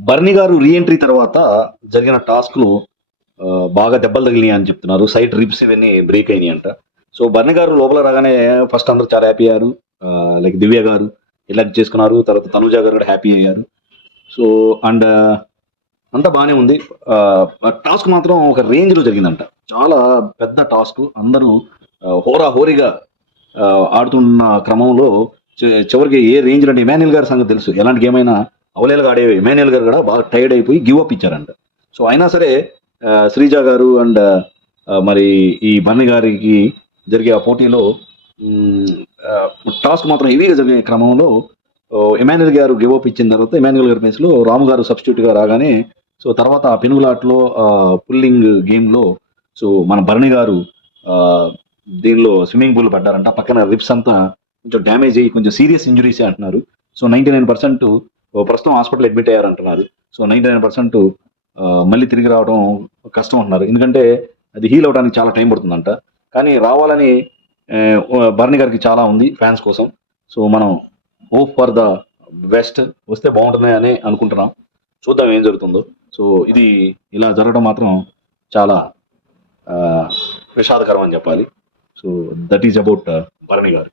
బర్నీ గారు రీఎంట్రీ తర్వాత జరిగిన టాస్క్‌లు బాగా దెబ్బలు తగిలినాయి అని చెప్తున్నారు. సైడ్ రిబ్స్ ఇవన్నీ బ్రేక్ అయినాయి అంట. సో, బర్నీ గారు లోపల రాగానే ఫస్ట్ అందరూ చాలా హ్యాపీ అయ్యారు. లైక్ దివ్య గారు ఎలక్ట్ చేసుకున్నారు. తర్వాత తనుజ గారు కూడా హ్యాపీ అయ్యారు. సో, అండ్ అంతా బానే ఉంది. టాస్క్ మాత్రం ఒక రేంజ్‌లో జరిగిందంట. చాలా పెద్ద టాస్క్. అందరూ హోరాహోరీగా ఆడుతున్న క్రమంలో చివరికి ఏ రేంజ్‌లో అంటే ఇమాన్యుయల్ గారి సంగతి తెలుసు. ఎలాంటి గేమ్ అయినా అవలీలగా ఆడే ఇమాన్యుయల్ గారు కూడా బాగా టైర్డ్ అయిపోయి గివ్ అప్ ఇచ్చారంట. సో, అయినా సరే శ్రీజ గారు అండ్ మరి ఈ బన్నీ గారికి జరిగే ఆ పోటీలో హ్మ్, టాస్క్ మాత్రం హెవీగా జరిగే క్రమంలో ఇమాన్యుయల్ గారు గివ్ అప్ ఇచ్చిన తర్వాత ఇమాన్యుయల్ గారి ప్లేస్‌లో రాము గారు సబ్‌స్టిట్యూట్‌గా రాగానే సో, తర్వాత ఆ పెనుగులాటలో పుల్లింగ్ గేమ్‌లో సో, మన భరణి గారు ఆహ్, దీనిలో స్విమ్మింగ్ పూల్‌లో పడ్డారంట. పక్కన రిబ్స్ అంతా కొంచెం డ్యామేజ్ అయ్యి కొంచెం సీరియస్ ఇంజ్యూరీసే అంటున్నారు. సో, 99% ప్రస్తుతం హాస్పిటల్‌లో అడ్మిట్ అయ్యారంటున్నారు. సో, 99% మళ్ళీ తిరిగి రావడం కష్టం అంటున్నారు. ఎందుకంటే అది హీల్ అవ్వడానికి చాలా టైం పడుతుందంట. కానీ రావాలని భరణి గారికి చాలా ఉంది ఫ్యాన్స్ కోసం. సో, మనం హోప్ ఫర్ ద బెస్ట్ వస్తే బావుంటుంది అని అనుకుంటున్నాం. చూద్దాం ఏం జరుగుతుందో. సో, ఇది ఇలా జరగడం మాత్రం చాలా ఆహ్, విషాదకరం అని చెప్పాలి. So, that is about Bharani garu.